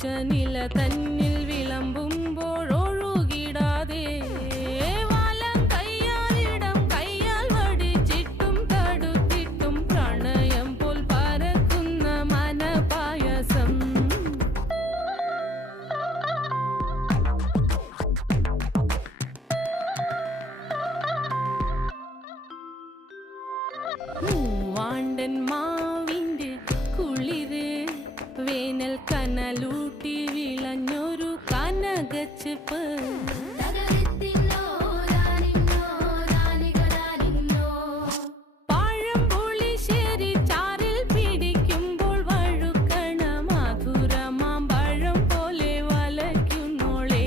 ഉഷനില തന്നിൽ വിളമ്പുമ്പോഴൊഴുകിടാതെ വലം കയ്യാലിടം കയ്യാൽ വടിച്ചിട്ടും തടുത്തിട്ടും പ്രണയം പോൽ പരക്കുന്ന മനപായസം മൂവാണ്ടൻ മാവിൻ്റെ കുളിര് വേനൽ കനലൂട്ടി വിളഞ്ഞൊരു കനകച്ചെപ്പ് പഴം പുളിശ്ശേരി ചാറിൽ പിടിക്കുമ്പോൾ വഴുക്കണ മധുരമാം പഴം പോലെ വലയ്ക്കുന്നോളേ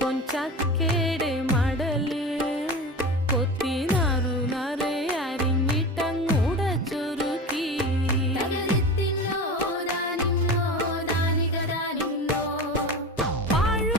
പൊൻചക്കയുടെ